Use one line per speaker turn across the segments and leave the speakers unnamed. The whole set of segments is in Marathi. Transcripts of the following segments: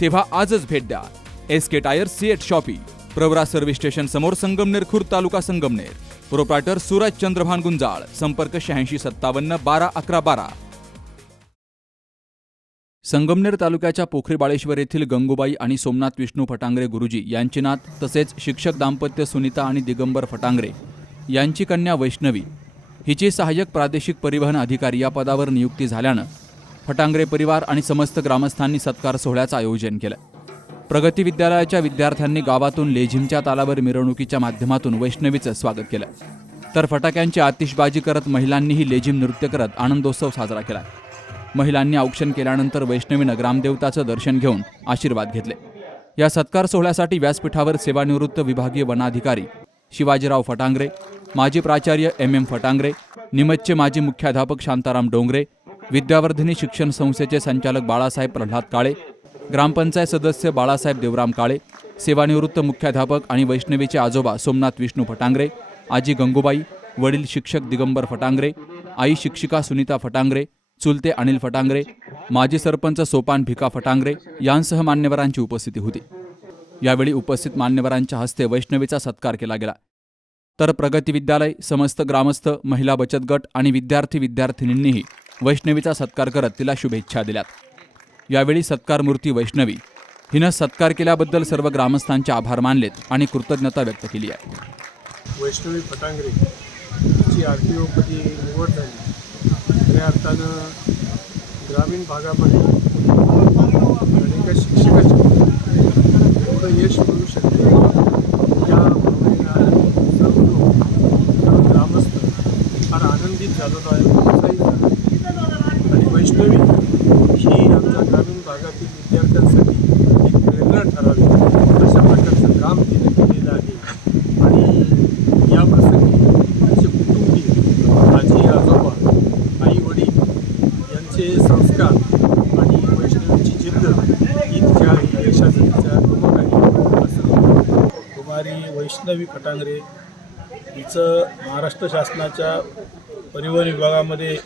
तेव्हा आजच भेट द्या. S K tyre CEAT shoppe Pravara service station समोर संगमनेर खुर्द तालुका संगमनेर. प्रोप्रायटर सूरज चंद्रभान गुंजाळ संपर्क शहाऐंशी सत्तावन्न बारा अकरा बारा. संगमनेर तालुक्याच्या पोखरीबाळेश्वर येथील गंगूबाई आणि सोमनाथ विष्णू फटांगरे गुरुजी यांची नात तसेच शिक्षक दाम्पत्य सुनीता आणि दिगंबर फटांगरे यांची कन्या वैष्णवी. हिची सहाय्यक प्रादेशिक परिवहन अधिकारी या पदावर नियुक्ती झाल्यानं फटांगरे परिवार आणि समस्त ग्रामस्थांनी सत्कार सोहळ्याचं आयोजन केलं. प्रगती विद्यालयाच्या विद्यार्थ्यांनी गावातून लेझिमच्या तालावर मिरवणुकीच्या माध्यमातून वैष्णवीचं स्वागत केलं. तर फटाक्यांची आतिषबाजी करत महिलांनीही लेझिम नृत्य करत आनंदोत्सव साजरा केला. महिलांनी औक्षण केल्यानंतर वैष्णवीनं ग्रामदेवताचं दर्शन घेऊन आशीर्वाद घेतले. या सत्कार सोहळ्यासाठी व्यासपीठावर सेवानिवृत्त विभागीय वनाधिकारी शिवाजीराव फटांगरे माजी प्राचार्य एम एम फटांगरे निमतचे माजी मुख्याध्यापक शांताराम डोंगरे विद्यावर्धिनी शिक्षण संस्थेचे संचालक बाळासाहेब प्रल्हाद काळे ग्रामपंचायत सदस्य बाळासाहेब देवराम काळे सेवानिवृत्त मुख्याध्यापक आणि वैष्णवीचे आजोबा सोमनाथ विष्णू फटांगरे आजी गंगूबाई वडील शिक्षक दिगंबर फटांगरे आई शिक्षिका सुनीता फटांगरे चुलते अनिल फटांगरे माजी सरपंच सोपान भिका फटांगरे यांसह मान्यवरांची उपस्थिती होती. यावेळी उपस्थित मान्यवरांच्या हस्ते वैष्णवीचा सत्कार केला गेला. तर प्रगती विद्यालय समस्त ग्रामस्थ महिला बचत गट आणि विद्यार्थी विद्यार्थिनींनीही वैष्णवीचा सत्कार करत तिला शुभेच्छा दिल्यात. यावेळी सत्कार मूर्ती वैष्णवी हिनं सत्कार केल्याबद्दल सर्व ग्रामस्थांचे आभार मानलेत आणि कृतज्ञता व्यक्त केली आहे.
वैष्णवी फटांगरे हिची आर ओपदी निवड झाली? खऱ्या अर्थानं ग्रामीण भागामध्ये अनेक शिक्षकाचे एवढं यश मिळू शकते या सर्व लोक ग्रामस्थ फार आनंदित झालेलो आहे उत्साहित झालो आणि वैष्णवी ही आमच्या ग्रामीण भागातील विद्यार्थ्यांसाठी एक प्रेरणा ठरावी. अशा प्रकारचं काम तिने केलेलं आहे. आणि या प्रसंगी त्यांचे कुटुंबीय आजी आजोबा आई वडील यांचे संस्कार आणि वैष्णवीची जिद्द ही तिच्या यशाचं प्रमुख आहे. असं कुमारी वैष्णवी फटांगरे हिचं महाराष्ट्र शासनाच्या परिवहन विभागामध्ये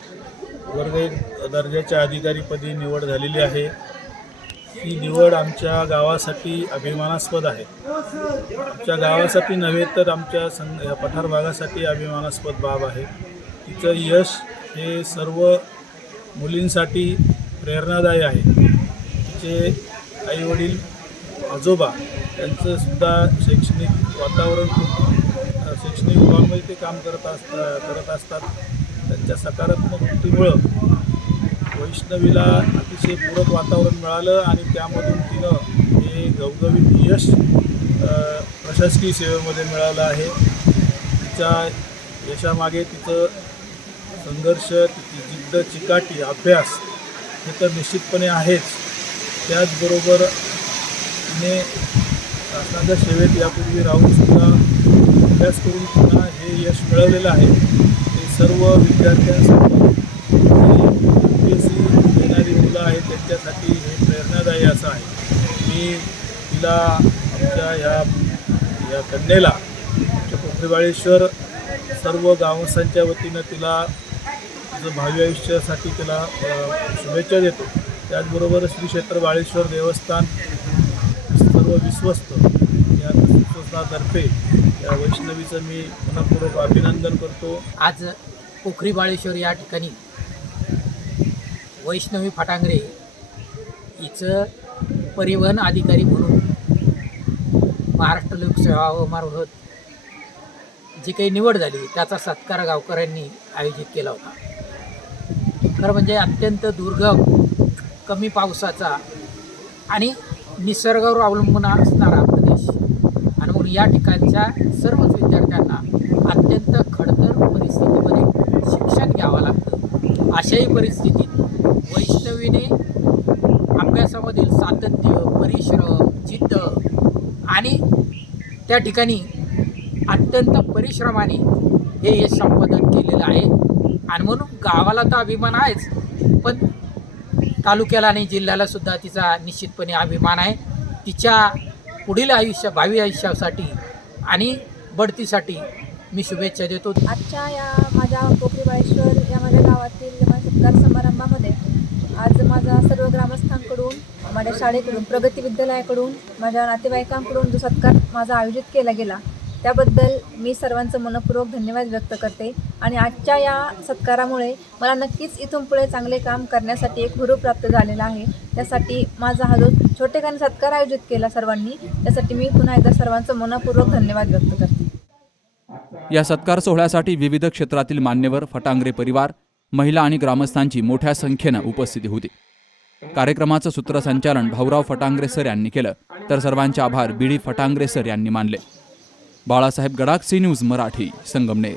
वर्ग एक दर्जाच्या अधिकारीपदी निवड झालेली आहे. ही निवड आमच्या गावासाठी अभिमानास्पद आहे. आमच्या गावासाठी नव्हे तर आमच्या सं पठार भागासाठी अभिमानास्पद बाब आहे. तिचं यश हे सर्व मुलींसाठी प्रेरणादायी आहे. तिचे आईवडील आजोबा त्यांचंसुद्धा शैक्षणिक वातावरण खूप शैक्षणिक विभागामध्ये ते काम करत असता करत असतात. त्यांच्या सकारात्मक वृत्तीमुळं वैष्णवीला अतिशय पूरक वातावरण मिळालं आणि त्यामधून तिनं हे गवगवीत यश प्रशासकीय सेवेमध्ये मिळालं आहे. तिच्या यशामागे तिचं संघर्ष तिची जिद्द चिकाटी अभ्यास हे तर निश्चितपणे आहेच. त्याचबरोबर तिने शासनाच्या सेवेत यापूर्वी राहूनसुद्धा अभ्यास करून पुन्हा हे यश मिळवलेलं आहे. सर्व विद्यार्थ्यांसाठी यू पी एस सी देणारी मुलं आहेत त्यांच्यासाठी हे प्रेरणादायी असं आहे. मी तिला आमच्या ह्या या कन्येला आमच्या पोखरीबाळेश्वर सर्व गावस्थांच्या वतीनं तिला तिचं भावी आयुष्यासाठी तिला शुभेच्छा देतो. त्याचबरोबर श्री क्षेत्र बाळेश्वर देवस्थान सर्व विश्वस्त. या विश्वस्तातर्फे या वैष्णवीचं मी मनपूर्वक अभिनंदन करतो.
आज पोखरी बाळेश्वर या ठिकाणी वैष्णवी फटांगरे हिचं परिवहन अधिकारी म्हणून महाराष्ट्र लोकसेवा मार्फत जी काही निवड झाली त्याचा सत्कार गावकऱ्यांनी आयोजित केला होता. खरं म्हणजे अत्यंत दुर्गम कमी पावसाचा आणि निसर्गावर अवलंबून असणारा या ठिकाणच्या सर्वच विद्यार्थ्यांना अत्यंत खडतर परिस्थितीमध्ये शिक्षण घ्यावं लागतं. अशाही परिस्थितीत वैष्णवीने अभ्यासामधील सातत्य परिश्रम जिद्द आणि त्या ठिकाणी अत्यंत परिश्रमाने हे यश संपादन केलेलं आहे. आणि म्हणून गावाला तर अभिमान आहेच पण तालुक्याला आणि जिल्ह्याला सुद्धा तिचा निश्चितपणे अभिमान आहे. तिच्या पुढील आयुष्य भावी आयुष्यासाठी आणि बढतीसाठी मी शुभेच्छा देतो.
आजच्या या माझ्या पोखरीबाळेश्वर या माझ्या गावातील सत्कार समारंभामध्ये आज माझा सर्व ग्रामस्थांकडून माझ्या शाळेकडून प्रगती विद्यालयाकडून माझ्या नातेवाईकांकडून जो सत्कार माझा आयोजित केला गेला त्याबद्दल मी सर्वांचं मनपूर्वक धन्यवाद व्यक्त करते. आणि आजच्या या सत्कारामुळे मला नक्कीच इथून पुढे चांगले काम करण्यासाठी एक गुरु प्राप्त झालेला आहे. त्यासाठी माझा हा जो छोटेखानी सत्कार आयोजित केला सर्वांनी. त्यासाठी मी पुन्हा एकदा सर्वांचं मनपूर्वक धन्यवाद व्यक्त करते.
या सत्कार सोहळ्यासाठी विविध क्षेत्रातील मान्यवर फटांगरे परिवार महिला आणि ग्रामस्थांची मोठ्या संख्येनं उपस्थिती होती. कार्यक्रमाचं सूत्रसंचालन भाऊराव फटांगरे सर यांनी केलं. तर सर्वांचे आभार बीडी फटांगरे सर यांनी मानले. बाळासाहेब गडाखसे न्यूज मराठी संगमनेर.